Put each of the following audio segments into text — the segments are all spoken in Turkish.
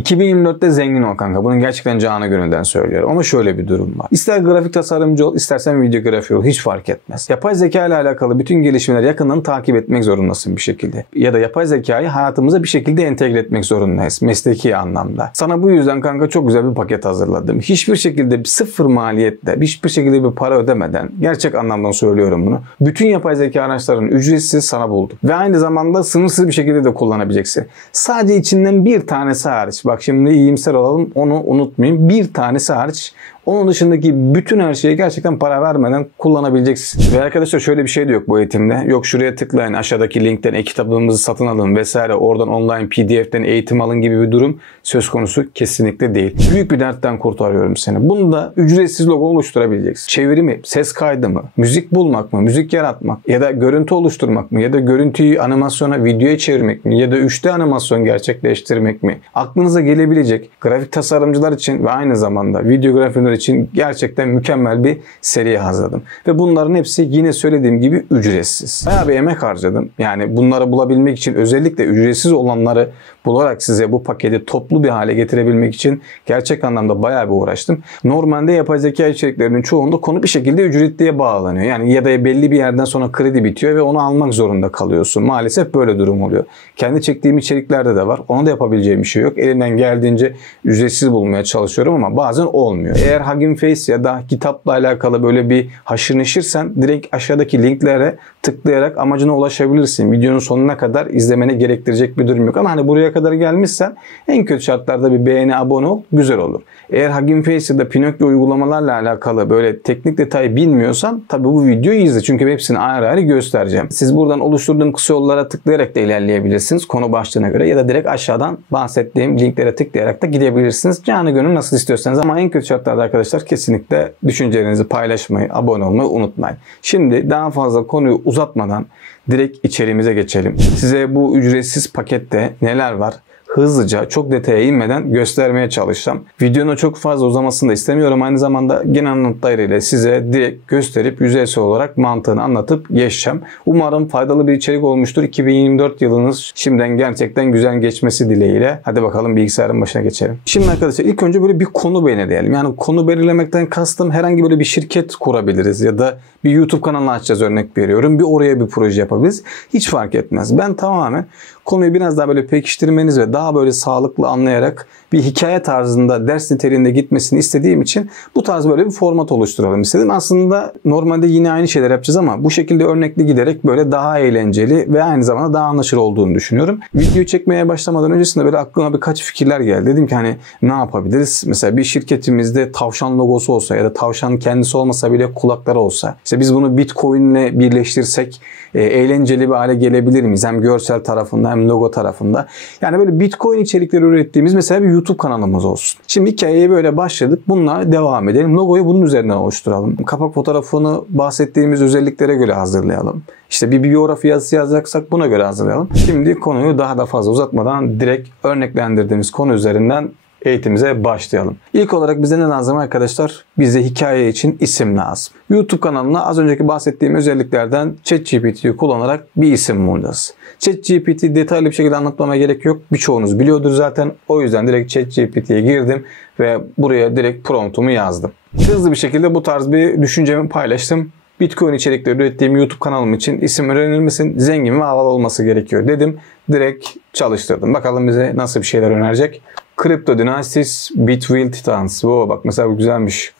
2024'te zengin ol kanka. Bunun gerçekten canı gönülden söylüyorum. Ama şöyle bir durum var. İster grafik tasarımcı ol, istersen videografi ol. Hiç fark etmez. Yapay zeka ile alakalı bütün gelişmeleri yakından takip etmek zorundasın bir şekilde. Ya da yapay zekayı hayatımıza bir şekilde entegre etmek zorundayız. Mesleki anlamda. Sana bu yüzden kanka çok güzel bir paket hazırladım. Hiçbir şekilde sıfır maliyetle, hiçbir şekilde bir para ödemeden, gerçek anlamda söylüyorum bunu, bütün yapay zeka araçlarının ücretsiz sana buldum. Ve aynı zamanda sınırsız bir şekilde de kullanabileceksin. Sadece içinden bir tanesi hariç. Bak şimdi iyimser olalım, onu unutmayayım. Bir tanesi hariç. Onun dışındaki bütün her şeyi gerçekten para vermeden kullanabileceksin. Ve arkadaşlar şöyle bir şey de yok bu eğitimde. Yok şuraya tıklayın, aşağıdaki linkten e-kitabımızı satın alın vesaire, oradan online PDF'den eğitim alın gibi bir durum söz konusu kesinlikle değil. Büyük bir dertten kurtarıyorum seni. Bunu da ücretsiz logo oluşturabileceksin. Çeviri mi, ses kaydı mı, müzik bulmak mı, müzik yaratmak ya da görüntü oluşturmak mı ya da görüntüyü animasyona, videoya çevirmek mi ya da 3D animasyon gerçekleştirmek mi? Aklınıza gelebilecek grafik tasarımcılar için ve aynı zamanda videografiler için gerçekten mükemmel bir seri hazırladım. Ve bunların hepsi yine söylediğim gibi ücretsiz. Bayağı bir emek harcadım. Yani bunları bulabilmek için özellikle ücretsiz olanları bularak size bu paketi toplu bir hale getirebilmek için gerçek anlamda bayağı bir uğraştım. Normalde yapay zeka içeriklerinin çoğunda konu bir şekilde ücretliye bağlanıyor. Yani ya da belli bir yerden sonra kredi bitiyor ve onu almak zorunda kalıyorsun. Maalesef böyle durum oluyor. Kendi çektiğim içeriklerde de var. Ona da yapabileceğim bir şey yok. Elimden geldiğince ücretsiz bulmaya çalışıyorum ama bazen olmuyor. Eğer Hugging Face ya da kitapla alakalı böyle bir haşır neşirsen direkt aşağıdaki linklere tıklayarak amacına ulaşabilirsin. Videonun sonuna kadar izlemene gerektirecek bir durum yok. Ama hani buraya kadar gelmişsen en kötü şartlarda bir beğeni, abone ol. Güzel olur. Eğer Hugging Face ya da Pinokyo uygulamalarla alakalı böyle teknik detay bilmiyorsan tabii bu videoyu izle. Çünkü hepsini ayrı ayrı göstereceğim. Siz buradan oluşturduğum kısa yollara tıklayarak da ilerleyebilirsiniz. Konu başlığına göre ya da direkt aşağıdan bahsettiğim linklere tıklayarak da gidebilirsiniz. Canı gönül nasıl istiyorsanız, ama en kötü şartlarda arkadaşlar kesinlikle düşüncelerinizi paylaşmayı, abone olmayı unutmayın. Şimdi daha fazla konuyu uzatmadan direkt içeriğimize geçelim. Size bu ücretsiz pakette neler var? Hızlıca, çok detaya inmeden göstermeye çalışacağım. Videonun çok fazla uzamasını da istemiyorum. Aynı zamanda genel anlatlarıyla size direkt gösterip yüzeysel olarak mantığını anlatıp geçeceğim. Umarım faydalı bir içerik olmuştur. 2024 yılınız şimdiden gerçekten güzel geçmesi dileğiyle. Hadi bakalım bilgisayarın başına geçelim. Şimdi arkadaşlar ilk önce böyle bir konu belirleyelim. Yani konu belirlemekten kastım herhangi böyle bir şirket kurabiliriz ya da bir YouTube kanalı açacağız, örnek veriyorum. Bir oraya bir proje yapabiliriz. Hiç fark etmez. Ben tamamen konuyu biraz daha böyle pekiştirmeniz ve daha böyle sağlıklı anlayarak bir hikaye tarzında ders niteliğinde gitmesini istediğim için bu tarz böyle bir format oluşturalım istedim. Aslında normalde yine aynı şeyler yapacağız ama bu şekilde örnekli giderek böyle daha eğlenceli ve aynı zamanda daha anlaşılır olduğunu düşünüyorum. Video çekmeye başlamadan öncesinde böyle aklıma birkaç fikirler geldi. Dedim ki hani ne yapabiliriz? Mesela bir şirketimizde tavşan logosu olsa ya da tavşanın kendisi olmasa bile kulakları olsa. İşte biz bunu Bitcoin ile birleştirsek eğlenceli bir hale gelebilir miyiz? Hem görsel tarafında hem logo tarafında. Yani böyle Bitcoin içerikleri ürettiğimiz mesela bir YouTube kanalımız olsun. Şimdi hikayeye böyle başladık. Bununla devam edelim. Logoyu bunun üzerinden oluşturalım. Kapak fotoğrafını bahsettiğimiz özelliklere göre hazırlayalım. İşte bir biyografi yazısı yazacaksak buna göre hazırlayalım. Şimdi konuyu daha da fazla uzatmadan direkt örneklendirdiğimiz konu üzerinden eğitimimize başlayalım. İlk olarak bize ne lazım arkadaşlar? Bize hikaye için isim lazım. YouTube kanalına az önceki bahsettiğim özelliklerden ChatGPT'yi kullanarak bir isim bulacağız. ChatGPT detaylı bir şekilde anlatmama gerek yok. Birçoğunuz biliyordur zaten. O yüzden direkt ChatGPT'ye girdim ve buraya direkt promptumu yazdım. Hızlı bir şekilde bu tarz bir düşüncemi paylaştım. Bitcoin içerikleri ürettiğim YouTube kanalım için isim öğrenir misin? Zengin ve havalı olması gerekiyor dedim. Direkt çalıştırdım. Bakalım bize nasıl bir şeyler önerecek. Crypto Dynasties Between Titans. Bak mesela bu güzelmiş.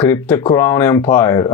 Crypto Crown Empire.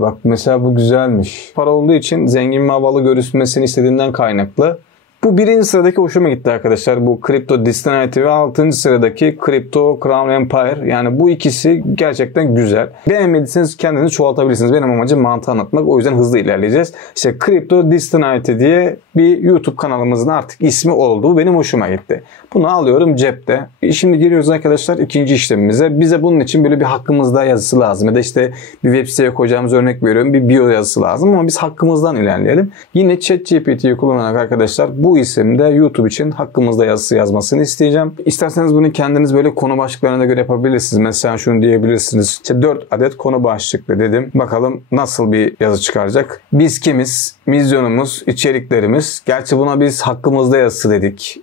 Bak mesela bu güzelmiş. Para olduğu için zengin ve havalı görünmesini istediğinden kaynaklı. Bu birinci sıradaki hoşuma gitti arkadaşlar. Bu Crypto Dynasty ve 6. sıradaki Crypto Crown Empire. Yani bu ikisi gerçekten güzel. Beğenmediyseniz kendinizi çoğaltabilirsiniz. Benim amacım mantığı anlatmak. O yüzden hızlı ilerleyeceğiz. İşte Crypto Dynasty diye bir YouTube kanalımızın artık ismi oldu. Bu benim hoşuma gitti. Bunu alıyorum cepte. Şimdi giriyoruz arkadaşlar ikinci işlemimize. Bize bunun için böyle bir hakkımızda yazısı lazım. Ya da işte bir web siteye koyacağımız, örnek veriyorum, bir bio yazısı lazım. Ama biz hakkımızdan ilerleyelim. Yine ChatGPT'yi kullanarak arkadaşlar bu bu isimde YouTube için hakkımızda yazısı yazmasını isteyeceğim. İsterseniz bunu kendiniz böyle konu başlıklarına göre yapabilirsiniz. Mesela şunu diyebilirsiniz. İşte 4 adet konu başlıklı dedim. Bakalım nasıl bir yazı çıkaracak. Biz kimiz? Misyonumuz, içeriklerimiz. Gerçi buna biz hakkımızda yazısı dedik.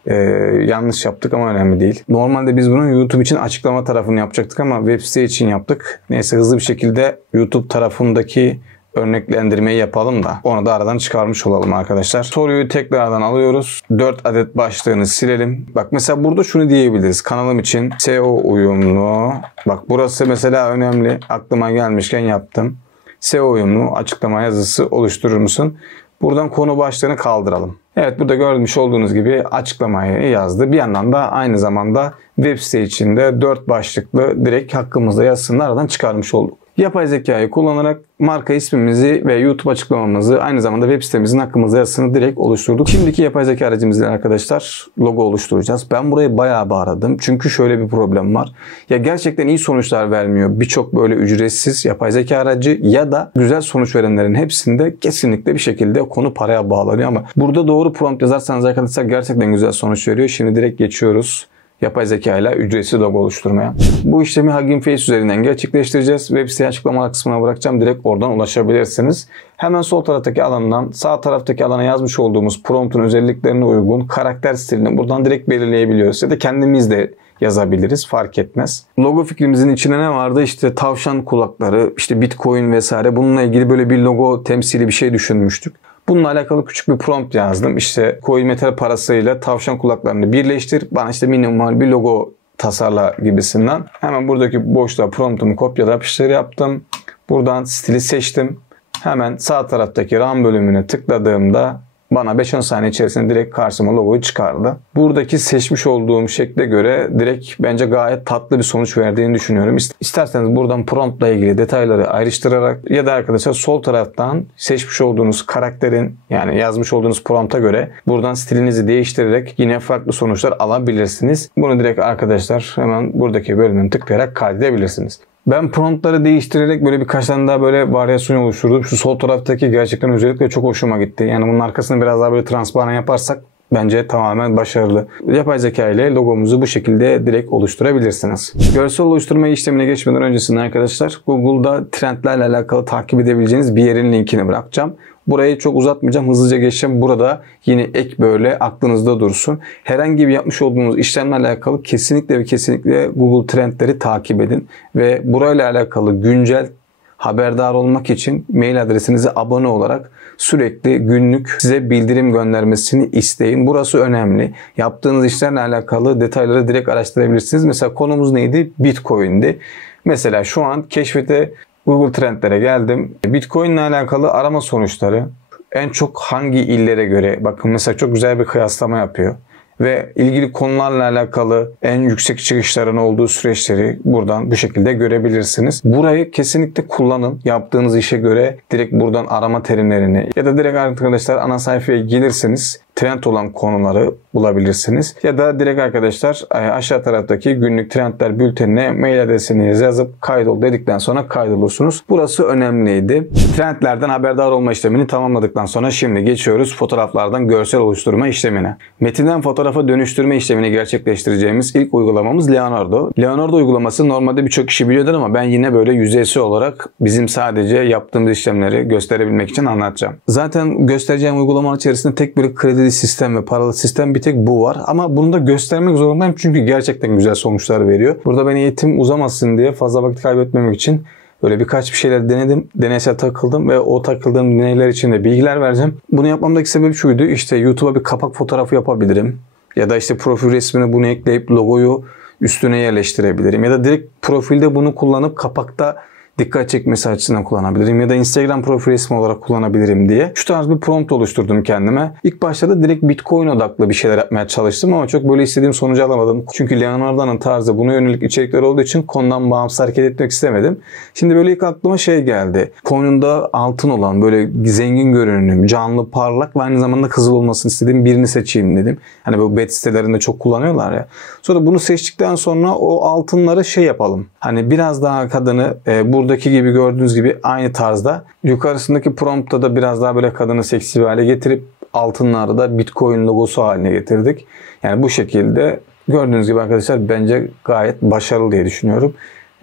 Yanlış yaptık ama önemli değil. Normalde biz bunun YouTube için açıklama tarafını yapacaktık ama web site için yaptık. Neyse hızlı bir şekilde YouTube tarafındaki örneklendirmeyi yapalım da onu da aradan çıkarmış olalım arkadaşlar. Soruyu tekrardan alıyoruz. 4 adet başlığını silelim. Bak mesela burada şunu diyebiliriz. Kanalım için SEO uyumlu. Bak burası mesela önemli. Aklıma gelmişken yaptım. SEO uyumlu açıklama yazısı oluşturur musun? Buradan konu başlığını kaldıralım. Evet, burada görmüş olduğunuz gibi açıklamayı yazdı. Bir yandan da aynı zamanda web site içinde 4 başlıklı direkt hakkımızda yazısını aradan çıkarmış olduk. Yapay zekayı kullanarak marka ismimizi ve YouTube açıklamamızı aynı zamanda web sitemizin hakkımızda yazısını direkt oluşturduk. Şimdiki yapay zeka aracımızla arkadaşlar logo oluşturacağız. Ben burayı bayağı bağırdım. Çünkü şöyle bir problem var. Ya gerçekten iyi sonuçlar vermiyor. Birçok böyle ücretsiz yapay zeka aracı ya da güzel sonuç verenlerin hepsinde kesinlikle bir şekilde konu paraya bağlanıyor ama burada doğru prompt yazarsanız arkadaşlar gerçekten güzel sonuç veriyor. Şimdi direkt geçiyoruz yapay zeka ile ücretsiz logo oluşturmaya. Bu işlemi Hugging Face üzerinden gerçekleştireceğiz. Web site açıklama kısmına bırakacağım. Direkt oradan ulaşabilirsiniz. Hemen sol taraftaki alandan sağ taraftaki alana yazmış olduğumuz promptun özelliklerine uygun karakter stilini buradan direkt belirleyebiliyoruz. Ya da kendimiz de yazabiliriz. Fark etmez. Logo fikrimizin içine ne vardı? İşte tavşan kulakları, işte Bitcoin vesaire. Bununla ilgili böyle bir logo temsili bir şey düşünmüştük. Bununla alakalı küçük bir prompt yazdım. İşte coin metal parasıyla tavşan kulaklarını birleştir. Bana işte minimal bir logo tasarla gibisinden. Hemen buradaki boşluğa promptumu kopyala yapıştır yaptım. Buradan stili seçtim. Hemen sağ taraftaki RAM bölümüne tıkladığımda bana 5-10 saniye içerisinde direkt karşıma logoyu çıkardı. Buradaki seçmiş olduğum şekle göre direkt bence gayet tatlı bir sonuç verdiğini düşünüyorum. İsterseniz buradan promptla ilgili detayları ayrıştırarak ya da arkadaşlar sol taraftan seçmiş olduğunuz karakterin yani yazmış olduğunuz prompta göre buradan stilinizi değiştirerek yine farklı sonuçlar alabilirsiniz. Bunu direkt arkadaşlar hemen buradaki bölümden tıklayarak kaydedebilirsiniz. Ben promptları değiştirerek böyle birkaç tane daha böyle varyasyon oluşturdum. Şu sol taraftaki gerçekten özellikle çok hoşuma gitti. Yani bunun arkasını biraz daha böyle transparan yaparsak bence tamamen başarılı. Yapay zeka ile logomuzu bu şekilde direkt oluşturabilirsiniz. Görsel oluşturma işlemine geçmeden öncesinde arkadaşlar Google'da trendlerle alakalı takip edebileceğiniz bir yerin linkini bırakacağım. Burayı çok uzatmayacağım. Hızlıca geçeceğim. Burada yine ek böyle aklınızda dursun. Herhangi bir yapmış olduğunuz işlemlerle alakalı kesinlikle ve kesinlikle Google Trendleri takip edin. Ve burayla alakalı güncel haberdar olmak için mail adresinize abone olarak sürekli günlük size bildirim göndermesini isteyin. Burası önemli. Yaptığınız işlerle alakalı detayları direkt araştırabilirsiniz. Mesela konumuz neydi? Bitcoin'di. Mesela şu an keşfete Google Trendlere geldim. Bitcoin ile alakalı arama sonuçları en çok hangi illere göre? Bakın mesela çok güzel bir kıyaslama yapıyor. Ve ilgili konularla alakalı en yüksek çıkışların olduğu süreçleri buradan bu şekilde görebilirsiniz. Burayı kesinlikle kullanın. Yaptığınız işe göre direkt buradan arama terimlerini ya da direkt arkadaşlar ana sayfaya gelirseniz trend olan konuları bulabilirsiniz. Ya da direkt arkadaşlar aşağı taraftaki günlük trendler bültenine mail adresinizi yazıp kaydol dedikten sonra kaydolursunuz. Burası önemliydi. Trendlerden haberdar olma işlemini tamamladıktan sonra şimdi geçiyoruz fotoğraflardan görsel oluşturma işlemine. Metinden fotoğrafa dönüştürme işlemini gerçekleştireceğimiz ilk uygulamamız Leonardo. Leonardo uygulaması normalde birçok kişi biliyordur ama ben yine böyle yüzeysel olarak bizim sadece yaptığımız işlemleri gösterebilmek için anlatacağım. Zaten göstereceğim uygulamanın içerisinde tek bir kredi sistem ve paralı sistem bir tek bu var. Ama bunu da göstermek zorundayım çünkü gerçekten güzel sonuçlar veriyor. Burada ben eğitim uzamasın diye fazla vakit kaybetmemek için böyle birkaç bir şeyler denedim. Deneysel takıldım ve o takıldığım deneyler için de bilgiler vereceğim. Bunu yapmamdaki sebep şuydu. İşte YouTube'a bir kapak fotoğrafı yapabilirim. Ya da işte profil resmine bunu ekleyip logoyu üstüne yerleştirebilirim. Ya da direkt profilde bunu kullanıp kapakta dikkat çekmesi açısından kullanabilirim ya da Instagram profil resmi olarak kullanabilirim diye. Şu tarz bir prompt oluşturdum kendime. İlk başta da direkt Bitcoin odaklı bir şeyler yapmaya çalıştım ama çok böyle istediğim sonucu alamadım. Çünkü Leonardo'nun tarzı buna yönelik içerikler olduğu için konudan bağımsız hareket etmek istemedim. Şimdi böyle ilk aklıma şey geldi. Koynunda altın olan böyle zengin görünüm, canlı, parlak ve aynı zamanda kızıl olmasını istediğim birini seçeyim dedim. Hani bu bet sitelerinde çok kullanıyorlar ya. Sonra bunu seçtikten sonra o altınları şey yapalım. Hani biraz daha kadını buradaki gibi gördüğünüz gibi aynı tarzda yukarısındaki promptta da biraz daha böyle kadını seksi bir hale getirip altınları da Bitcoin logosu haline getirdik. Yani bu şekilde gördüğünüz gibi arkadaşlar bence gayet başarılı diye düşünüyorum.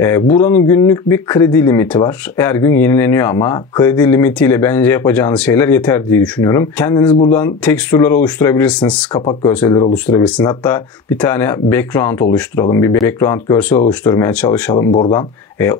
Buranın günlük bir kredi limiti var. Her gün yenileniyor ama kredi limitiyle bence yapacağınız şeyler yeter diye düşünüyorum. Kendiniz buradan tekstürler oluşturabilirsiniz. Kapak görselleri oluşturabilirsiniz. Hatta bir tane background oluşturalım. Bir background görsel oluşturmaya çalışalım buradan.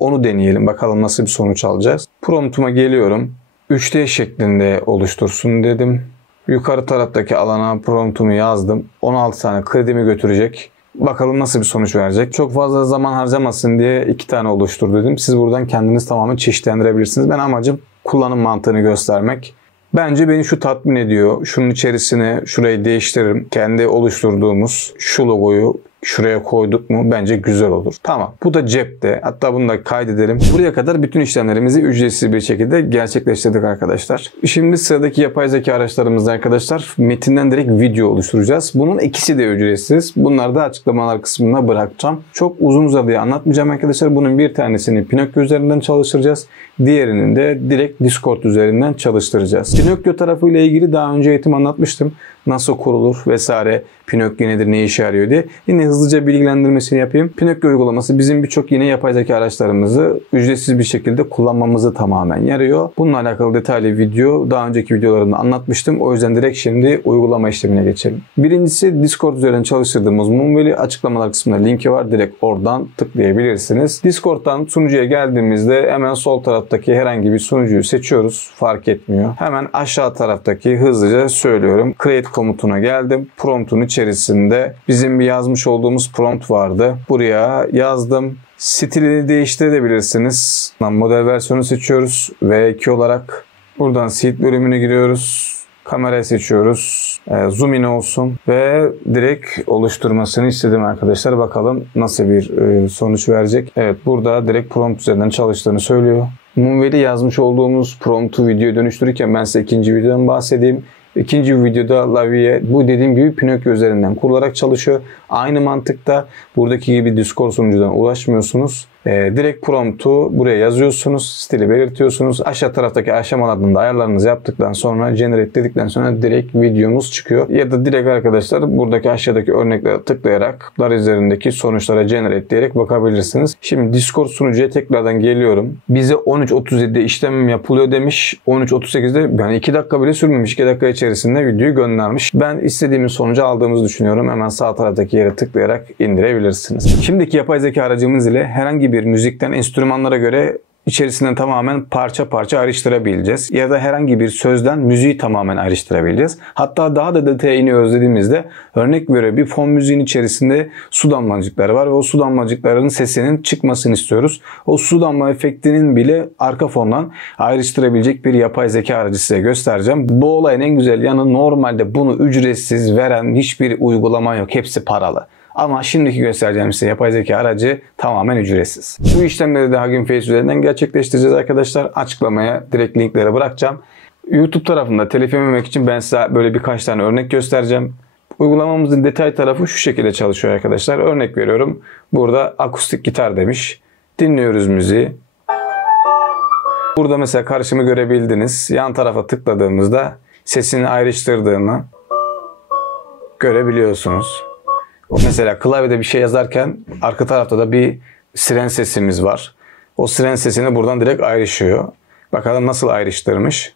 Onu deneyelim. Bakalım nasıl bir sonuç alacağız. Promptuma geliyorum. 3D şeklinde oluştursun dedim. Yukarı taraftaki alana promptumu yazdım. 16 tane kredimi götürecek. Bakalım nasıl bir sonuç verecek. Çok fazla zaman harcamasın diye 2 tane oluştur dedim. Siz buradan kendiniz tamamen çeşitlendirebilirsiniz. Ben amacım kullanım mantığını göstermek. Bence beni şu tatmin ediyor. Şunun içerisine şurayı değiştiririm. Kendi oluşturduğumuz şu logoyu şuraya koyduk mu bence güzel olur. Tamam. Bu da cepte. Hatta bunu da kaydedelim. Buraya kadar bütün işlemlerimizi ücretsiz bir şekilde gerçekleştirdik arkadaşlar. Şimdi sıradaki yapay zeka araçlarımızda arkadaşlar metinden direkt video oluşturacağız. Bunun ikisi de ücretsiz. Bunları da açıklamalar kısmına bırakacağım. Çok uzun uzadıya anlatmayacağım arkadaşlar. Bunun bir tanesini Pinokyo üzerinden çalıştıracağız. Diğerinin de direkt Discord üzerinden çalıştıracağız. Pinokyo tarafıyla ilgili daha önce eğitim anlatmıştım. Nasıl kurulur vesaire, Pinokyo nedir, ne işe yarıyor diye. Yine hızlıca bilgilendirmesini yapayım. Pinokyo uygulaması bizim birçok yine yapay zeka araçlarımızı ücretsiz bir şekilde kullanmamızı tamamen yarıyor. Bununla alakalı detaylı video daha önceki videolarımda anlatmıştım. O yüzden direkt şimdi uygulama işlemine geçelim. Birincisi Discord üzerinden çalıştırdığımız Moonwell'i açıklamalar kısmında linki var. Direkt oradan tıklayabilirsiniz. Discord'dan sunucuya geldiğimizde hemen sol taraftaki herhangi bir sunucuyu seçiyoruz. Fark etmiyor. Hemen aşağı taraftaki hızlıca söylüyorum. Create komutuna geldim. Promptun içerisinde bizim bir yazmış olduğumuz prompt vardı. Buraya yazdım. Stilini değiştirebilirsiniz. Model versiyonu seçiyoruz. V2 olarak buradan seed bölümüne giriyoruz. Kamerayı seçiyoruz. Zoom in olsun ve direkt oluşturmasını istedim arkadaşlar. Bakalım nasıl bir sonuç verecek. Evet, burada direkt prompt üzerinden çalıştığını söylüyor. Moonwell'i yazmış olduğumuz promptu videoya dönüştürürken ben size ikinci videodan bahsedeyim. İkinci videoda Lavie bu dediğim gibi Pinokyo üzerinden kurularak çalışıyor. Aynı mantıkta buradaki gibi Discord sunucudan ulaşmıyorsunuz. Direkt promptu buraya yazıyorsunuz. Stili belirtiyorsunuz. Aşağı taraftaki aşamalarında ayarlarınızı yaptıktan sonra generate dedikten sonra direkt videomuz çıkıyor. Ya da direkt arkadaşlar buradaki aşağıdaki örneklere tıklayarak lar üzerindeki sonuçlara generate diyerek bakabilirsiniz. Şimdi Discord sunucuya tekrardan geliyorum. Bize 13.37'de işlem yapılıyor demiş. 13.38'de yani 2 dakika bile sürmemiş. 2 dakika içerisinde videoyu göndermiş. Ben istediğimiz sonucu aldığımızı düşünüyorum. Hemen sağ taraftaki yere tıklayarak indirebilirsiniz. Şimdiki yapay zeka aracımız ile herhangi bir müzikten enstrümanlara göre içerisinden tamamen parça parça ayrıştırabileceğiz. Ya da herhangi bir sözden müziği tamamen ayrıştırabileceğiz. Hatta daha da detaya iniyoruz dediğimizde örnek veriyorum bir fon müziğin içerisinde su damlacıkları var ve o su damlacıklarının sesinin çıkmasını istiyoruz. O su damla efektinin bile arka fondan ayrıştırabilecek bir yapay zeka aracı size göstereceğim. Bu olayın en güzel yanı normalde bunu ücretsiz veren hiçbir uygulama yok. Hepsi paralı. Ama şimdiki göstereceğim size yapay zeka aracı tamamen ücretsiz. Bu işlemleri de Hugging Face üzerinden gerçekleştireceğiz arkadaşlar. Açıklamaya direkt linkleri bırakacağım. YouTube tarafında telif yememek için ben size böyle birkaç tane örnek göstereceğim. Uygulamamızın detay tarafı şu şekilde çalışıyor arkadaşlar. Örnek veriyorum. Burada akustik gitar demiş. Dinliyoruz müziği. Burada mesela karşımı görebildiniz. Yan tarafa tıkladığımızda sesini ayrıştırdığını görebiliyorsunuz. Mesela klavyede bir şey yazarken arka tarafta da bir siren sesimiz var. O siren sesini buradan direkt ayrışıyor. Bakalım nasıl ayrıştırmış.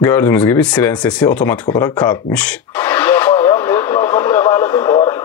Gördüğünüz gibi siren sesi otomatik olarak kalkmış.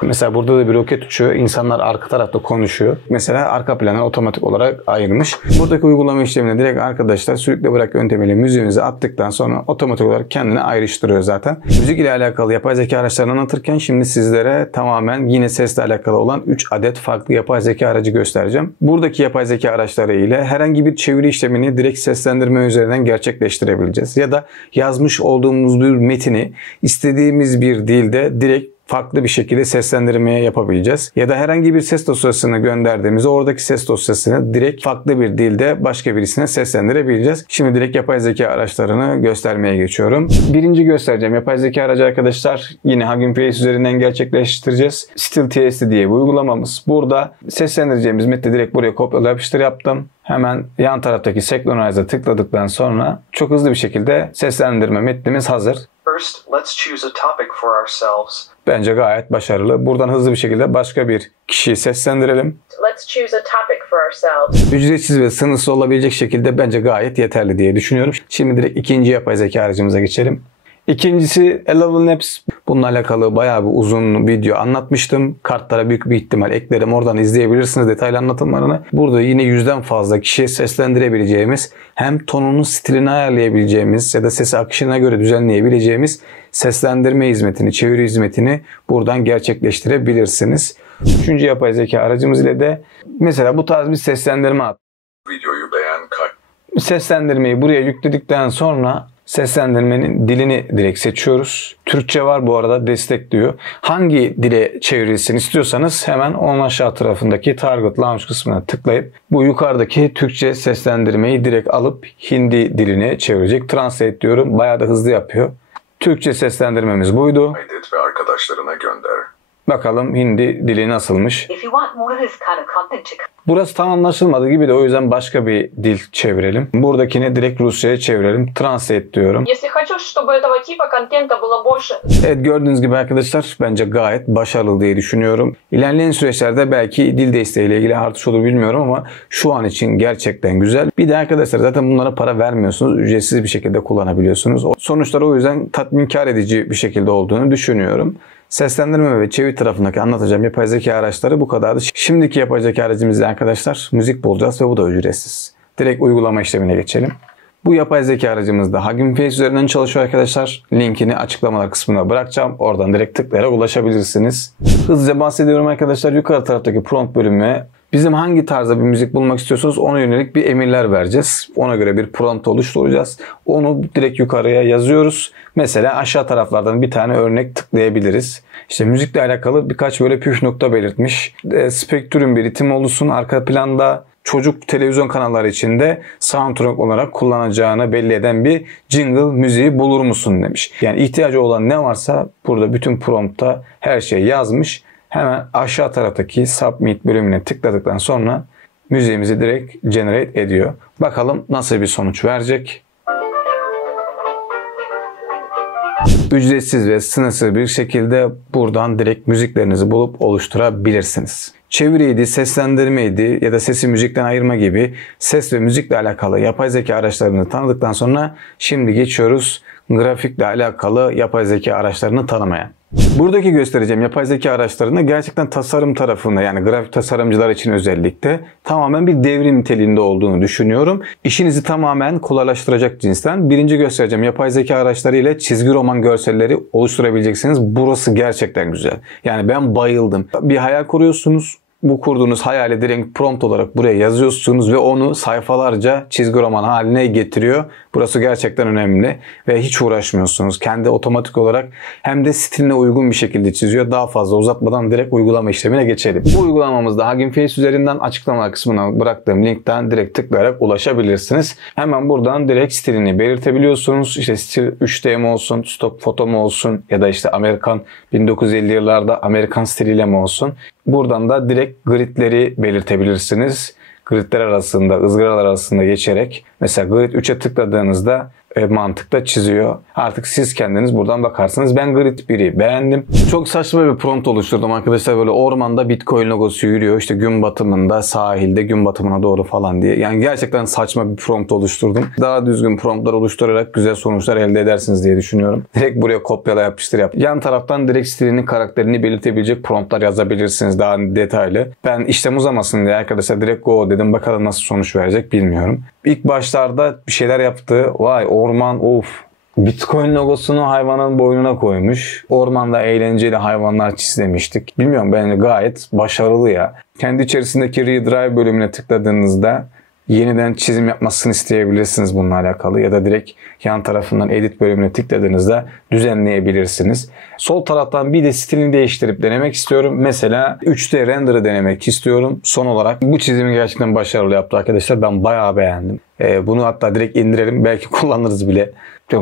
Mesela burada da bir roket uçuyor. İnsanlar arka tarafta konuşuyor. Mesela arka planı otomatik olarak ayırmış. Buradaki uygulama işlemine direkt arkadaşlar sürükle bırak yöntemiyle müziğinizi attıktan sonra otomatik olarak kendini ayrıştırıyor zaten. Müzik ile alakalı yapay zeka araçlarını anlatırken şimdi sizlere tamamen yine sesle alakalı olan 3 adet farklı yapay zeka aracı göstereceğim. Buradaki yapay zeka araçları ile herhangi bir çeviri işlemini direkt seslendirme üzerinden gerçekleştirebileceğiz. Ya da yazmış olduğumuz bir metini istediğimiz bir dilde direkt farklı bir şekilde seslendirmeye yapabileceğiz. Ya da herhangi bir ses dosyasını gönderdiğimizde oradaki ses dosyasını direkt farklı bir dilde başka birisine seslendirebileceğiz. Şimdi direkt yapay zeka araçlarını göstermeye geçiyorum. Birinci göstereceğim yapay zeka aracı arkadaşlar yine Hugging Face üzerinden gerçekleştireceğiz. StillTSD diye bir uygulamamız. Burada seslendireceğimiz metni direkt buraya kopyala yapıştır yaptım. Hemen yan taraftaki Synchronize'a tıkladıktan sonra çok hızlı bir şekilde seslendirme metnimiz hazır. First, let's choose a topic for ourselves. Bence gayet başarılı. Buradan hızlı bir şekilde başka bir kişiyi seslendirelim. Let's choose a topic for ourselves. Ücretsiz ve sınırsız olabilecek şekilde bence gayet yeterli diye düşünüyorum. Şimdi direkt ikinci yapay zeka aracımıza geçelim. İkincisi Eleven Labs. Bununla alakalı bayağı bir uzun video anlatmıştım. Kartlara büyük bir ihtimal eklerim. Oradan izleyebilirsiniz detaylı anlatımlarını. Burada yine 100'den fazla kişiye seslendirebileceğimiz, hem tonunu, stilini ayarlayabileceğimiz ya da sesi akışına göre düzenleyebileceğimiz seslendirme hizmetini, çeviri hizmetini buradan gerçekleştirebilirsiniz. Üçüncü yapay zeka aracımız ile de mesela bu tarz bir seslendirme at. Videoyu beğen, Seslendirmeyi buraya yükledikten sonra seslendirmenin dilini direkt seçiyoruz. Türkçe var bu arada, destekliyor. Hangi dile çevrilsin istiyorsanız hemen onun aşağı tarafındaki Target Launch kısmına tıklayıp bu yukarıdaki Türkçe seslendirmeyi direkt alıp Hindi diline çevirecek. Translate diyorum. Bayağı da hızlı yapıyor. Türkçe seslendirmemiz buydu. kaydet ve arkadaşlarına gönder. Bakalım Hindi dili nasılmış. If you want more of this kind of content to Burası tam anlaşılmadı gibi de o yüzden başka bir dil çevirelim. Buradakini direkt Rusça'ya çevirelim. Translate diyorum. Если хочу, чтобы этого типа контента было больше, Evet, gördüğünüz gibi arkadaşlar bence gayet başarılı diye düşünüyorum. İlerleyen süreçlerde belki dil desteğiyle ilgili artış olur bilmiyorum ama şu an için gerçekten güzel. Bir de arkadaşlar zaten bunlara para vermiyorsunuz. Ücretsiz bir şekilde kullanabiliyorsunuz. Sonuçları o yüzden tatminkar edici bir şekilde olduğunu düşünüyorum. Seslendirme ve çeviri tarafındaki anlatacağım yapay zeka araçları bu kadardı. Şimdiki yapay zeka aracımızda arkadaşlar müzik bulacağız ve bu da ücretsiz. Direkt uygulama işlemine geçelim. Bu yapay zeka aracımızda Hugging Face üzerinden çalışıyor arkadaşlar. Linkini açıklamalar kısmına bırakacağım. Oradan direkt tıklayarak ulaşabilirsiniz. Hızlıca bahsediyorum arkadaşlar. Yukarı taraftaki prompt bölümüne bizim hangi tarzda bir müzik bulmak istiyorsanız ona yönelik bir emirler vereceğiz. Ona göre bir prompt oluşturacağız. Onu direkt yukarıya yazıyoruz. Mesela aşağı taraflardan bir tane örnek tıklayabiliriz. İşte müzikle alakalı birkaç böyle püf nokta belirtmiş. Spektrum bir ritim olsun. Arka planda çocuk televizyon kanalları içinde soundtrack olarak kullanacağını belli eden bir jingle müziği bulur musun demiş. Yani ihtiyacı olan ne varsa burada bütün promptta her şey yazmış. Hemen aşağı taraftaki Submit bölümüne tıkladıktan sonra müziğimizi direkt generate ediyor. Bakalım nasıl bir sonuç verecek. Ücretsiz ve sınırsız bir şekilde buradan direkt müziklerinizi bulup oluşturabilirsiniz. Çeviriydi, seslendirmeydi ya da sesi müzikten ayırma gibi ses ve müzikle alakalı yapay zeka araçlarını tanıdıktan sonra şimdi geçiyoruz grafikle alakalı yapay zeka araçlarını tanımaya. Buradaki göstereceğim yapay zeka araçlarında gerçekten tasarım tarafında, yani grafik tasarımcılar için özellikle tamamen bir devrim niteliğinde olduğunu düşünüyorum. İşinizi tamamen kolaylaştıracak cinsten. Birinci göstereceğim yapay zeka araçları ile çizgi roman görselleri oluşturabileceksiniz. Burası gerçekten güzel. Yani ben bayıldım. Bir hayal kuruyorsunuz. Bu kurduğunuz hayali direkt prompt olarak buraya yazıyorsunuz ve onu sayfalarca çizgi roman haline getiriyor. Burası gerçekten önemli ve hiç uğraşmıyorsunuz. Kendi otomatik olarak hem de stiline uygun bir şekilde çiziyor. Daha fazla uzatmadan direkt uygulama işlemine geçelim. Bu uygulamamızda Hugging Face üzerinden açıklama kısmına bıraktığım linkten direkt tıklayarak ulaşabilirsiniz. Hemen buradan direkt stilini belirtebiliyorsunuz. İşte stil 3D mi olsun, stok foto mu olsun ya da işte Amerikan 1950'li yıllarda Amerikan stiliyle mi olsun. Buradan da direkt gridleri belirtebilirsiniz. Gridler arasında, ızgaralar arasında geçerek mesela grid 3'e tıkladığınızda mantıkla çiziyor. Artık siz kendiniz buradan bakarsınız. Ben grid 1'i beğendim. Çok saçma bir prompt oluşturdum arkadaşlar. Böyle ormanda Bitcoin logosu yürüyor. İşte gün batımında, sahilde gün batımına doğru falan diye. Yani gerçekten saçma bir prompt oluşturdum. Daha düzgün promptlar oluşturarak güzel sonuçlar elde edersiniz diye düşünüyorum. Direkt buraya kopyala yapıştır yap. Yan taraftan direkt stilini, karakterini belirtebilecek promptlar yazabilirsiniz daha detaylı. Ben işlem uzamasın diye arkadaşlar direkt go dedim. Bakalım nasıl sonuç verecek bilmiyorum. İlk başlarda bir şeyler yaptı. Vay orman of. Bitcoin logosunu hayvanın boynuna koymuş. Ormanda eğlenceli hayvanlar çizmiştik. Bilmiyorum, bence gayet başarılı ya. Kendi içerisindeki Redrive bölümüne tıkladığınızda yeniden çizim yapmasını isteyebilirsiniz bununla alakalı. Ya da direkt yan tarafından edit bölümüne tıkladığınızda düzenleyebilirsiniz. Sol taraftan bir de stilini değiştirip denemek istiyorum. Mesela 3D render'ı denemek istiyorum. Son olarak bu çizimi gerçekten başarılı yaptı arkadaşlar. Ben bayağı beğendim. Bunu hatta direkt indirelim. Belki kullanırız bile.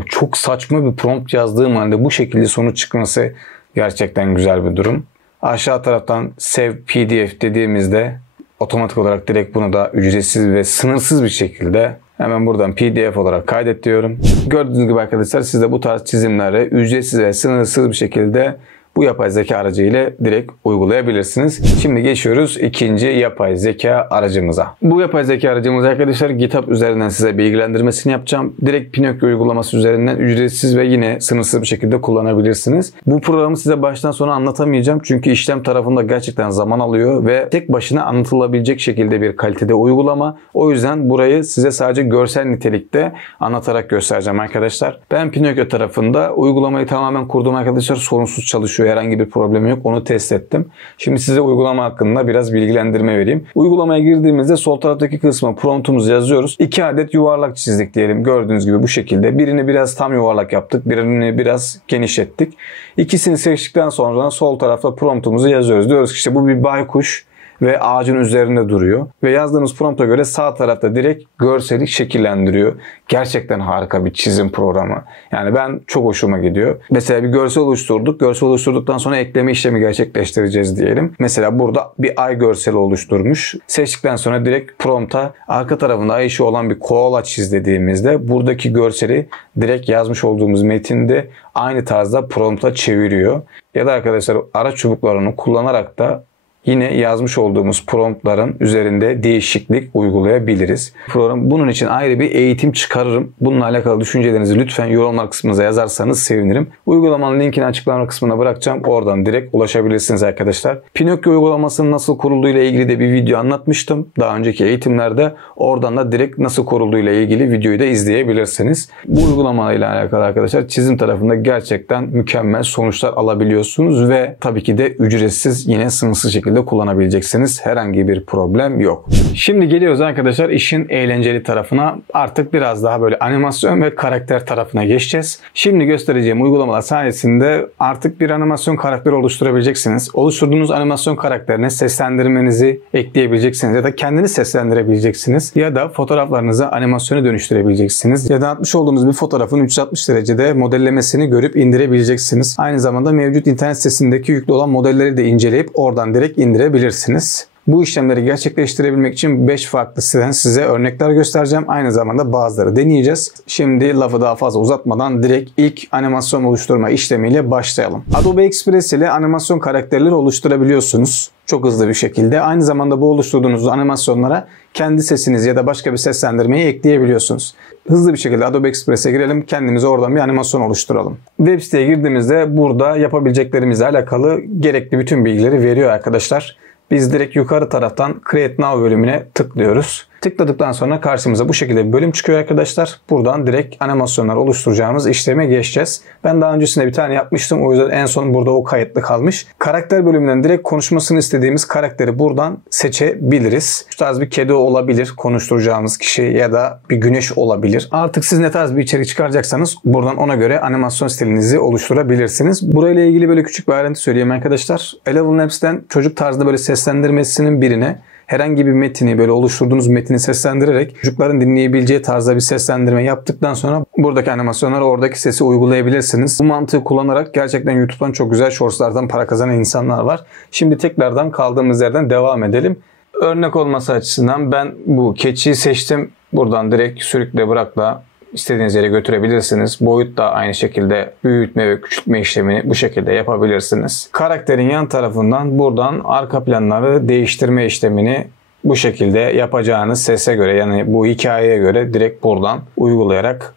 Çok saçma bir prompt yazdığım halde bu şekilde sonuç çıkması gerçekten güzel bir durum. Aşağı taraftan Save PDF dediğimizde otomatik olarak direkt bunu da ücretsiz ve sınırsız bir şekilde hemen buradan PDF olarak kaydet diyorum. Gördüğünüz gibi arkadaşlar siz de bu tarz çizimleri ücretsiz ve sınırsız bir şekilde bu yapay zeka aracı ile direkt uygulayabilirsiniz. Şimdi geçiyoruz ikinci yapay zeka aracımıza. Bu yapay zeka aracımız arkadaşlar GitHub üzerinden size bilgilendirmesini yapacağım. Direkt Pinokyo uygulaması üzerinden ücretsiz ve yine sınırsız bir şekilde kullanabilirsiniz. Bu programı size baştan sona anlatamayacağım. Çünkü işlem tarafında gerçekten zaman alıyor ve tek başına anlatılabilecek şekilde bir kalitede uygulama. O yüzden burayı size sadece görsel nitelikte anlatarak göstereceğim arkadaşlar. Ben Pinokyo tarafında uygulamayı tamamen kurdum arkadaşlar. Sorunsuz çalışıyor. Herhangi bir problem yok. Onu test ettim. Şimdi size uygulama hakkında biraz bilgilendirme vereyim. Uygulamaya girdiğimizde sol taraftaki kısma promptumuzu yazıyoruz. 2 adet yuvarlak çizdik diyelim. Gördüğünüz gibi bu şekilde. Birini biraz tam yuvarlak yaptık. Birini biraz genişlettik. İkisini seçtikten sonra sol tarafta promptumuzu yazıyoruz. Diyoruz ki işte bu bir baykuş ve ağacın üzerinde duruyor. Ve yazdığımız prompta göre sağ tarafta direkt görseli şekillendiriyor. Gerçekten harika bir çizim programı. Yani ben çok hoşuma gidiyor. Mesela bir görsel oluşturduk. Görsel oluşturduktan sonra ekleme işlemi gerçekleştireceğiz diyelim. Mesela burada bir ay görseli oluşturmuş. Seçtikten sonra direkt prompta arka tarafında ay ışığı olan bir koala çiz dediğimizde buradaki görseli direkt yazmış olduğumuz metinde aynı tarzda prompta çeviriyor. Ya da arkadaşlar araç çubuklarını kullanarak da yine yazmış olduğumuz promptların üzerinde değişiklik uygulayabiliriz. Program bunun için ayrı bir eğitim çıkarırım. Bununla alakalı düşüncelerinizi lütfen yorumlar kısmınıza yazarsanız sevinirim. Uygulamanın linkini açıklama kısmına bırakacağım. Oradan direkt ulaşabilirsiniz arkadaşlar. Pinokyo uygulamasının nasıl kurulduğu ile ilgili de bir video anlatmıştım. Daha önceki eğitimlerde oradan da direkt nasıl kurulduğu ile ilgili videoyu da izleyebilirsiniz. Bu uygulamayla alakalı arkadaşlar çizim tarafında gerçekten mükemmel sonuçlar alabiliyorsunuz ve tabii ki de ücretsiz yine sınırsız şekilde kullanabileceksiniz. Herhangi bir problem yok. Şimdi geliyoruz arkadaşlar işin eğlenceli tarafına. Artık biraz daha böyle animasyon ve karakter tarafına geçeceğiz. Şimdi göstereceğim uygulamalar sayesinde artık bir animasyon karakteri oluşturabileceksiniz. Oluşturduğunuz animasyon karakterine seslendirmenizi ekleyebileceksiniz ya da kendiniz seslendirebileceksiniz ya da fotoğraflarınızı animasyona dönüştürebileceksiniz ya da atmış olduğunuz bir fotoğrafın 360 derecede modellemesini görüp indirebileceksiniz. Aynı zamanda mevcut internet sitesindeki yüklü olan modelleri de inceleyip oradan direkt indirebilirsiniz. Bu işlemleri gerçekleştirebilmek için 5 farklı siteden size örnekler göstereceğim. Aynı zamanda bazıları deneyeceğiz. Şimdi lafı daha fazla uzatmadan direkt ilk animasyon oluşturma işlemiyle başlayalım. Adobe Express ile animasyon karakterleri oluşturabiliyorsunuz. Çok hızlı bir şekilde. Aynı zamanda bu oluşturduğunuz animasyonlara kendi sesinizi ya da başka bir seslendirmeyi ekleyebiliyorsunuz. Hızlı bir şekilde Adobe Express'e girelim. Kendimize oradan bir animasyon oluşturalım. Web siteye girdiğimizde burada yapabileceklerimizle alakalı gerekli bütün bilgileri veriyor arkadaşlar. Biz direkt yukarı taraftan Create Now bölümüne tıklıyoruz. Tıkladıktan sonra karşımıza bu şekilde bir bölüm çıkıyor arkadaşlar. Buradan direkt animasyonlar oluşturacağımız işleme geçeceğiz. Ben daha öncesinde bir tane yapmıştım. O yüzden en son burada o kayıtlı kalmış. Karakter bölümünden direkt konuşmasını istediğimiz karakteri buradan seçebiliriz. Şu tarz bir kedi olabilir konuşturacağımız kişi ya da bir güneş olabilir. Artık siz ne tarz bir içerik çıkaracaksanız buradan ona göre animasyon stilinizi oluşturabilirsiniz. Burayla ilgili böyle küçük bir ayrıntı söyleyeyim arkadaşlar. Eleven Labs'ten çocuk tarzda böyle seslendirmesinin birine herhangi bir metini böyle oluşturduğunuz metini seslendirerek çocukların dinleyebileceği tarzda bir seslendirme yaptıktan sonra buradaki animasyonlara oradaki sesi uygulayabilirsiniz. Bu mantığı kullanarak gerçekten YouTube'dan çok güzel shortslardan para kazanan insanlar var. Şimdi tekrardan kaldığımız yerden devam edelim. Örnek olması açısından ben bu keçiyi seçtim. Buradan direkt sürükle bırakla İstediğiniz yere götürebilirsiniz. Boyut da aynı şekilde büyütme ve küçültme işlemini bu şekilde yapabilirsiniz. Karakterin yan tarafından buradan arka planları değiştirme işlemini bu şekilde yapacağınız sese göre yani bu hikayeye göre direkt buradan uygulayarak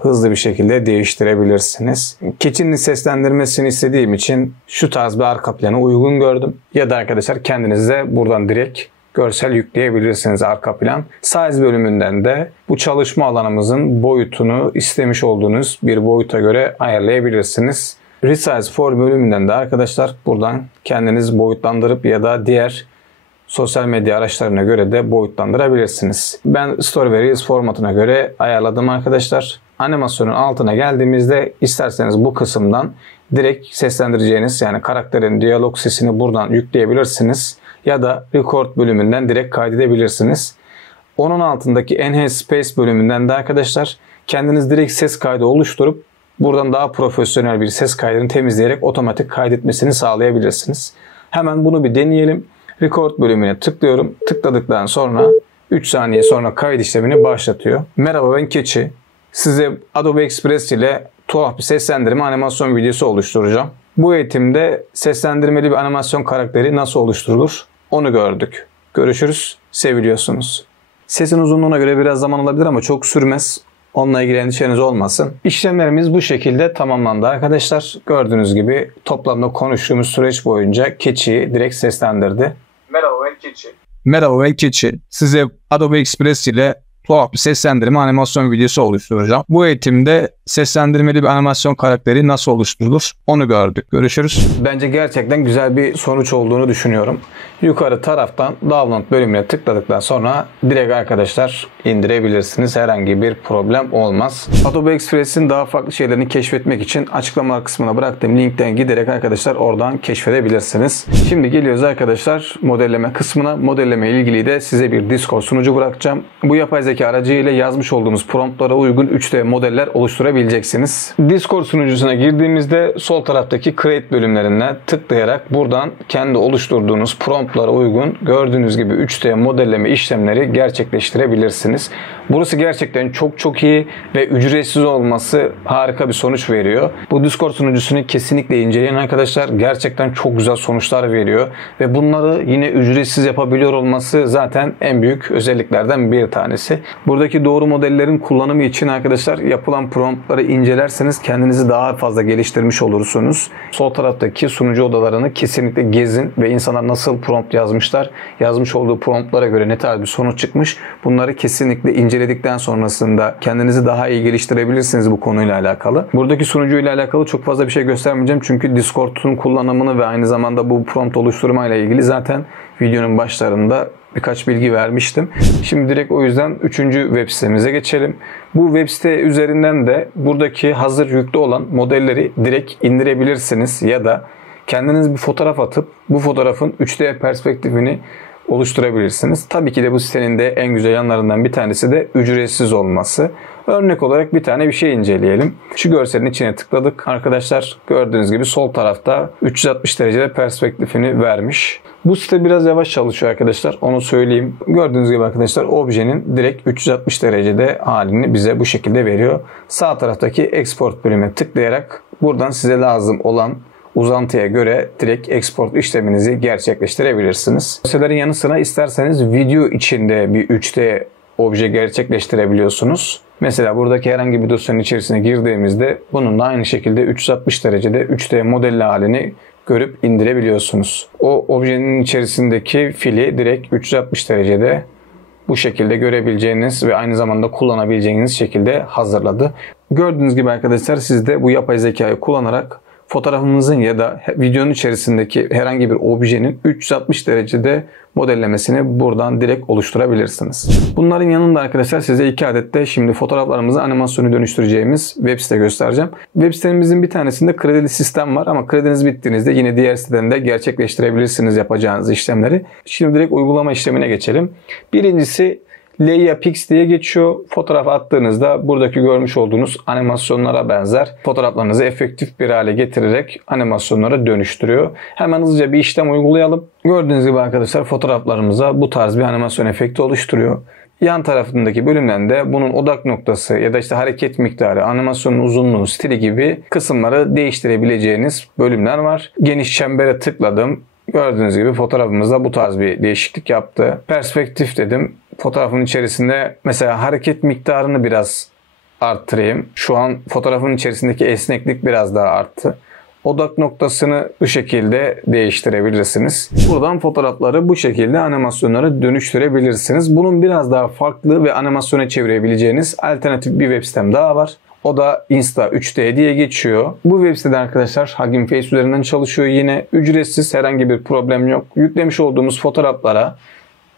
hızlı bir şekilde değiştirebilirsiniz. Keçinin seslendirmesini istediğim için şu tarz bir arka planı uygun gördüm. Ya da arkadaşlar kendiniz de buradan direkt görsel yükleyebilirsiniz arka plan. Size bölümünden de bu çalışma alanımızın boyutunu istemiş olduğunuz bir boyuta göre ayarlayabilirsiniz. Resize for bölümünden de arkadaşlar buradan kendiniz boyutlandırıp ya da diğer sosyal medya araçlarına göre de boyutlandırabilirsiniz. Ben Story ve Reels formatına göre ayarladım arkadaşlar. Animasyonun altına geldiğimizde isterseniz bu kısımdan direkt seslendireceğiniz yani karakterin diyalog sesini buradan yükleyebilirsiniz. Ya da Record bölümünden direkt kaydedebilirsiniz. Onun altındaki Enhance Space bölümünden de arkadaşlar kendiniz direkt ses kaydı oluşturup buradan daha profesyonel bir ses kaydını temizleyerek otomatik kaydetmesini sağlayabilirsiniz. Hemen bunu bir deneyelim. Record bölümüne tıklıyorum. Tıkladıktan sonra 3 saniye sonra kayıt işlemini başlatıyor. Merhaba, ben Keçi. Size Adobe Express ile tuhaf bir seslendirme animasyon videosu oluşturacağım. Bu eğitimde seslendirmeli bir animasyon karakteri nasıl oluşturulur onu gördük. Görüşürüz. Seviliyorsunuz. Sesin uzunluğuna göre biraz zaman alabilir ama çok sürmez. Onunla ilgili endişeniz olmasın. İşlemlerimiz bu şekilde tamamlandı arkadaşlar. Gördüğünüz gibi toplamda konuştuğumuz süreç boyunca Keçi'yi direkt seslendirdi. Merhaba, ben Keçi. Merhaba, ben Keçi. Size Adobe Express ile tuhaf bir seslendirme animasyon videosu oluşturacağım. Bu eğitimde seslendirmeli bir animasyon karakteri nasıl oluşturulur onu gördük. Görüşürüz. Bence gerçekten güzel bir sonuç olduğunu düşünüyorum. Yukarı taraftan download bölümüne tıkladıktan sonra direkt arkadaşlar indirebilirsiniz. Herhangi bir problem olmaz. Adobe Express'in daha farklı şeylerini keşfetmek için açıklama kısmına bıraktığım linkten giderek arkadaşlar oradan keşfedebilirsiniz. Şimdi geliyoruz arkadaşlar modelleme kısmına. Modelleme ile ilgili de size bir Discord sunucu bırakacağım. Bu yapay zeka aracı ile yazmış olduğumuz promptlara uygun 3D modeller oluşturabileceksiniz. Discord sunucusuna girdiğimizde sol taraftaki Create bölümlerine tıklayarak buradan kendi oluşturduğunuz promptlara uygun gördüğünüz gibi 3D modelleme işlemleri gerçekleştirebilirsiniz. Burası gerçekten çok iyi ve ücretsiz olması harika bir sonuç veriyor. Bu Discord sunucusunu kesinlikle inceleyin arkadaşlar. Gerçekten çok güzel sonuçlar veriyor ve bunları yine ücretsiz yapabiliyor olması zaten en büyük özelliklerden bir tanesi. Buradaki doğru modellerin kullanımı için arkadaşlar yapılan promptları incelerseniz kendinizi daha fazla geliştirmiş olursunuz. Sol taraftaki sunucu odalarını kesinlikle gezin ve insanlar nasıl prompt yazmışlar, yazmış olduğu promptlara göre ne tarz bir sonuç çıkmış, bunları kesinlikle inceledikten sonrasında kendinizi daha iyi geliştirebilirsiniz bu konuyla alakalı. Buradaki sunucuyla alakalı çok fazla bir şey göstermeyeceğim çünkü Discord'un kullanımını ve aynı zamanda bu prompt oluşturmayla ilgili zaten videonun başlarında birkaç bilgi vermiştim. Şimdi direkt o yüzden 3. web sitemize geçelim. Bu web site üzerinden de buradaki hazır yüklü olan modelleri direkt indirebilirsiniz ya da kendiniz bir fotoğraf atıp bu fotoğrafın 3D perspektifini oluşturabilirsiniz. Tabii ki de bu sitenin de en güzel yanlarından bir tanesi de ücretsiz olması. Örnek olarak bir tane bir şey inceleyelim. Şu görselin içine tıkladık. Arkadaşlar gördüğünüz gibi sol tarafta 360 derecede perspektifini vermiş. Bu site biraz yavaş çalışıyor arkadaşlar. Onu söyleyeyim. Gördüğünüz gibi arkadaşlar objenin direkt 360 derecede halini bize bu şekilde veriyor. Sağ taraftaki export bölümüne tıklayarak buradan size lazım olan uzantıya göre direkt export işleminizi gerçekleştirebilirsiniz. Dosyelerin yanı sıra isterseniz video içinde bir 3D obje gerçekleştirebiliyorsunuz. Mesela buradaki herhangi bir dosyanın içerisine girdiğimizde bunun da aynı şekilde 360 derecede 3D modelli halini görüp indirebiliyorsunuz. O objenin içerisindeki fili direkt 360 derecede bu şekilde görebileceğiniz ve aynı zamanda kullanabileceğiniz şekilde hazırladı. Gördüğünüz gibi arkadaşlar siz de bu yapay zekayı kullanarak fotoğrafınızın ya da videonun içerisindeki herhangi bir objenin 360 derecede modellemesini buradan direkt oluşturabilirsiniz. Bunların yanında arkadaşlar size 2 adet de şimdi fotoğraflarımızı animasyonu dönüştüreceğimiz web site göstereceğim. Web sitemizin bir tanesinde kredili sistem var ama krediniz bittiğinizde yine diğer siteden de gerçekleştirebilirsiniz yapacağınız işlemleri. Şimdi direkt uygulama işlemine geçelim. Birincisi LeiaPix diye geçiyor. Fotoğraf attığınızda buradaki görmüş olduğunuz animasyonlara benzer fotoğraflarınızı efektif bir hale getirerek animasyonlara dönüştürüyor. Hemen hızlıca bir işlem uygulayalım. Gördüğünüz gibi arkadaşlar fotoğraflarımıza bu tarz bir animasyon efekti oluşturuyor. Yan tarafındaki bölümden de bunun odak noktası ya da işte hareket miktarı, animasyonun uzunluğu, stili gibi kısımları değiştirebileceğiniz bölümler var. Geniş çembere tıkladım. Gördüğünüz gibi fotoğrafımızda bu tarz bir değişiklik yaptı. Perspektif dedim. Fotoğrafın içerisinde mesela hareket miktarını biraz arttırayım. Şu an fotoğrafın içerisindeki esneklik biraz daha arttı. Odak noktasını bu şekilde değiştirebilirsiniz. Buradan fotoğrafları bu şekilde animasyonlara dönüştürebilirsiniz. Bunun biraz daha farklı ve animasyona çevirebileceğiniz alternatif bir web sitem daha var. O da Insta 3D diye geçiyor. Bu web sitede arkadaşlar Hugging Face üzerinden çalışıyor. Yine ücretsiz, herhangi bir problem yok. Yüklemiş olduğumuz fotoğraflara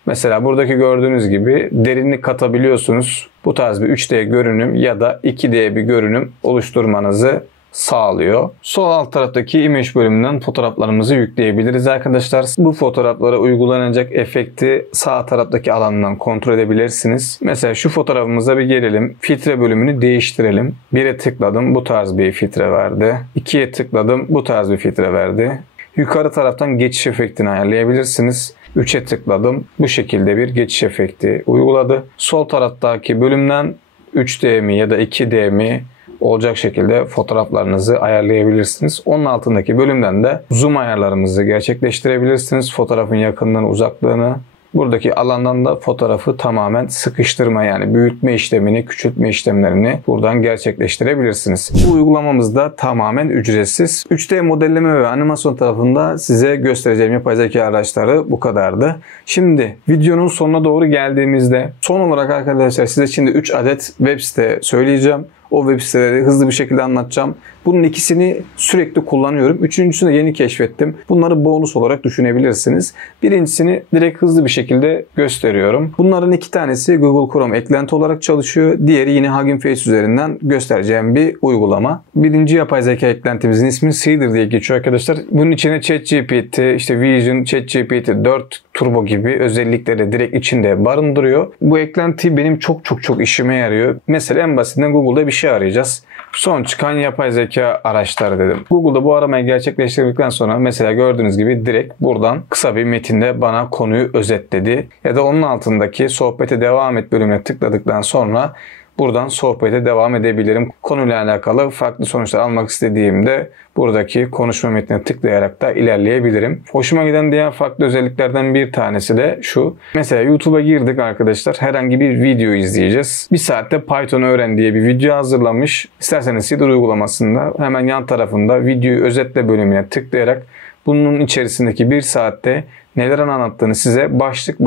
mesela buradaki gördüğünüz gibi derinlik katabiliyorsunuz. Bu tarz bir 3D görünüm ya da 2D bir görünüm oluşturmanızı sağlıyor. Sol alt taraftaki image bölümünden fotoğraflarımızı yükleyebiliriz arkadaşlar. Bu fotoğraflara uygulanacak efekti sağ taraftaki alandan kontrol edebilirsiniz. Mesela şu fotoğrafımıza bir gelelim. Filtre bölümünü değiştirelim. 1'e tıkladım. Bu tarz bir filtre verdi. 2'ye tıkladım. Bu tarz bir filtre verdi. Yukarı taraftan geçiş efektini ayarlayabilirsiniz. 3'e tıkladım. Bu şekilde bir geçiş efekti uyguladı. Sol taraftaki bölümden 3D mi ya da 2D mi olacak şekilde fotoğraflarınızı ayarlayabilirsiniz. Onun altındaki bölümden de zoom ayarlarımızı gerçekleştirebilirsiniz. Fotoğrafın yakınlığını, uzaklığını. Buradaki alandan da fotoğrafı tamamen sıkıştırma, yani büyütme işlemini, küçültme işlemlerini buradan gerçekleştirebilirsiniz. Bu uygulamamız da tamamen ücretsiz. 3D modelleme ve animasyon tarafında size göstereceğim yapay zeka araçları bu kadardı. Şimdi videonun sonuna doğru geldiğimizde son olarak arkadaşlar size şimdi 3 adet web site söyleyeceğim. O web siteleri hızlı bir şekilde anlatacağım. Bunun ikisini sürekli kullanıyorum. Üçüncüsünü de yeni keşfettim. Bunları bonus olarak düşünebilirsiniz. Birincisini direkt hızlı bir şekilde gösteriyorum. Bunların 2 tanesi Google Chrome eklenti olarak çalışıyor. Diğeri yine Hugging Face üzerinden göstereceğim bir uygulama. Birinci yapay zeka eklentimizin ismi Seeder diye geçiyor arkadaşlar. Bunun içine ChatGPT, işte Vision, ChatGPT 4 Turbo gibi özellikleri direkt içinde barındırıyor. Bu eklenti benim çok işime yarıyor. Mesela en basitinden Google'da bir şey arayacağız. Son çıkan yapay zeka araçları dedim. Google'da bu aramayı gerçekleştirdikten sonra mesela gördüğünüz gibi direkt buradan kısa bir metinde bana konuyu özetledi. Ya da onun altındaki sohbete devam et bölümüne tıkladıktan sonra buradan sohbete devam edebilirim. Konuyla alakalı farklı sonuçlar almak istediğimde buradaki konuşma metnine tıklayarak da ilerleyebilirim. Hoşuma giden diğer farklı özelliklerden bir tanesi de şu. Mesela YouTube'a girdik arkadaşlar. Herhangi bir video izleyeceğiz. Bir saatte Python öğren diye bir video hazırlamış. İsterseniz Seeder uygulamasında hemen yan tarafında videoyu özetle bölümüne tıklayarak bunun içerisindeki bir saatte neler anlattığını size başlık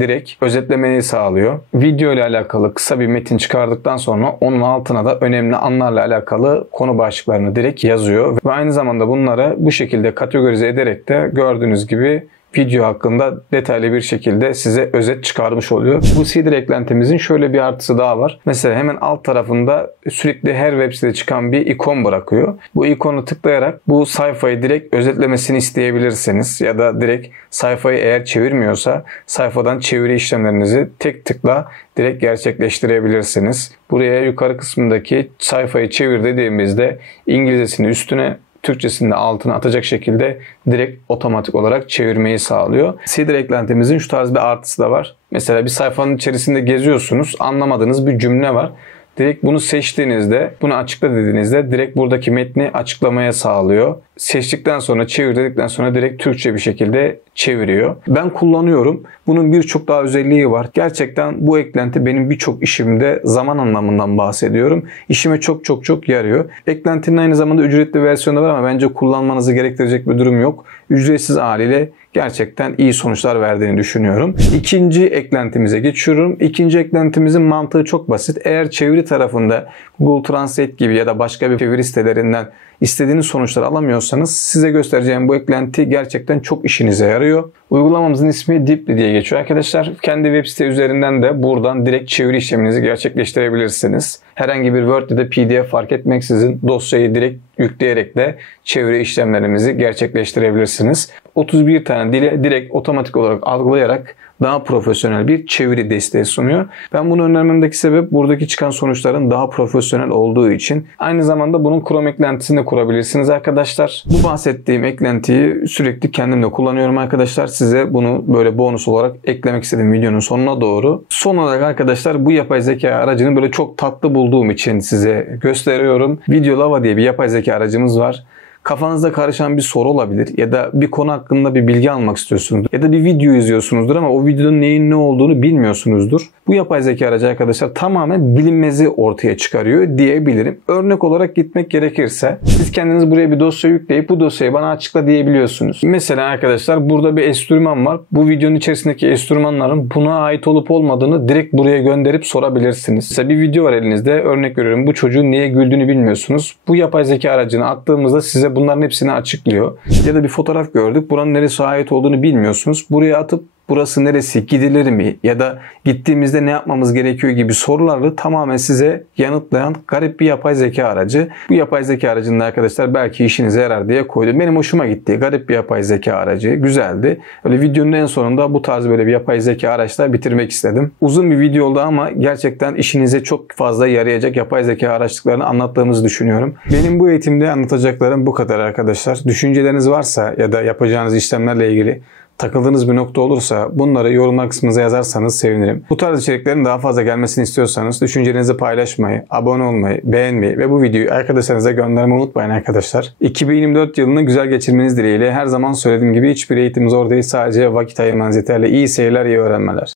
direkt özetlemeni sağlıyor. Video ile alakalı kısa bir metin çıkardıktan sonra onun altına da önemli anlarla alakalı konu başlıklarını direkt yazıyor. Ve aynı zamanda bunları bu şekilde kategorize ederek de gördüğünüz gibi video hakkında detaylı bir şekilde size özet çıkarmış oluyor. Bu Seeder eklentimizin şöyle bir artısı daha var. Mesela hemen alt tarafında sürekli her web sitede çıkan bir ikon bırakıyor. Bu ikonu tıklayarak bu sayfayı direkt özetlemesini isteyebilirsiniz. Ya da direkt sayfayı eğer çevirmiyorsa sayfadan çeviri işlemlerinizi tek tıkla direkt gerçekleştirebilirsiniz. Buraya yukarı kısmındaki sayfayı çevir dediğimizde İngilizcesini üstüne, Türkçesini de altına atacak şekilde direkt otomatik olarak çevirmeyi sağlıyor. Seeder eklentimizin şu tarz bir artısı da var. Mesela bir sayfanın içerisinde geziyorsunuz, anlamadığınız bir cümle var. Direkt bunu seçtiğinizde, bunu açıkla dediğinizde direkt buradaki metni açıklamaya sağlıyor. Seçtikten sonra, çevir dedikten sonra direkt Türkçe bir şekilde çeviriyor. Ben kullanıyorum. Bunun birçok daha özelliği var. Gerçekten bu eklenti benim birçok işimde zaman anlamından bahsediyorum. İşime çok yarıyor. Eklentinin aynı zamanda ücretli versiyonu var ama bence kullanmanızı gerektirecek bir durum yok. Ücretsiz haliyle gerçekten iyi sonuçlar verdiğini düşünüyorum. İkinci eklentimize geçiyorum. İkinci eklentimizin mantığı çok basit. Eğer çeviri tarafında Google Translate gibi ya da başka bir çeviri sitelerinden istediğiniz sonuçları alamıyorsanız size göstereceğim bu eklenti gerçekten çok işinize yarıyor. Uygulamamızın ismi Deeply diye geçiyor arkadaşlar. Kendi web site üzerinden de buradan direkt çeviri işleminizi gerçekleştirebilirsiniz. Herhangi bir Word ya da PDF fark etmeksizin dosyayı direkt yükleyerek de çeviri işlemlerimizi gerçekleştirebilirsiniz. 31 tane dile direkt otomatik olarak algılayarak daha profesyonel bir çeviri desteği sunuyor. Ben bunu önermemdeki sebep buradaki çıkan sonuçların daha profesyonel olduğu için. Aynı zamanda bunun Chrome eklentisini de kurabilirsiniz arkadaşlar. Bu bahsettiğim eklentiyi sürekli kendim de kullanıyorum arkadaşlar. Size bunu böyle bonus olarak eklemek istedim videonun sonuna doğru. Son olarak arkadaşlar bu yapay zeka aracını böyle çok tatlı bulduğum için size gösteriyorum. Videolava diye bir yapay zeka aracımız var. Kafanızda karışan bir soru olabilir ya da bir konu hakkında bir bilgi almak istiyorsunuz ya da bir video izliyorsunuzdur ama o videonun neyin ne olduğunu bilmiyorsunuzdur. Bu yapay zeka aracı arkadaşlar tamamen bilinmezi ortaya çıkarıyor diyebilirim. Örnek olarak gitmek gerekirse siz kendiniz buraya bir dosya yükleyip bu dosyayı bana açıkla diyebiliyorsunuz. Mesela arkadaşlar burada bir enstrüman var. Bu videonun içerisindeki enstrümanların buna ait olup olmadığını direkt buraya gönderip sorabilirsiniz. Mesela bir video var elinizde. Örnek veriyorum, bu çocuğun neye güldüğünü bilmiyorsunuz. Bu yapay zeka aracını attığımızda size bunların hepsini açıklıyor. Ya da bir fotoğraf gördük. Buranın neresi ait olduğunu bilmiyorsunuz. Buraya atıp burası neresi, gidilir mi ya da gittiğimizde ne yapmamız gerekiyor gibi soruları tamamen size yanıtlayan garip bir yapay zeka aracı. Bu yapay zeka aracında arkadaşlar belki işinize yarar diye koydum. Benim hoşuma gitti. Garip bir yapay zeka aracı. Güzeldi. Öyle videonun en sonunda bu tarz böyle bir yapay zeka araçla bitirmek istedim. Uzun bir video oldu ama gerçekten işinize çok fazla yarayacak yapay zeka araçlarını anlattığımızı düşünüyorum. Benim bu eğitimde anlatacaklarım bu kadar arkadaşlar. Düşünceleriniz varsa ya da yapacağınız işlemlerle ilgili takıldığınız bir nokta olursa bunları yorumlar kısmınıza yazarsanız sevinirim. Bu tarz içeriklerin daha fazla gelmesini istiyorsanız düşüncelerinizi paylaşmayı, abone olmayı, beğenmeyi ve bu videoyu arkadaşlarınıza göndermeyi unutmayın arkadaşlar. 2024 yılını güzel geçirmeniz dileğiyle her zaman söylediğim gibi hiçbir eğitim zor değil. Sadece vakit ayırmanız yeterli. İyi seyirler, iyi öğrenmeler.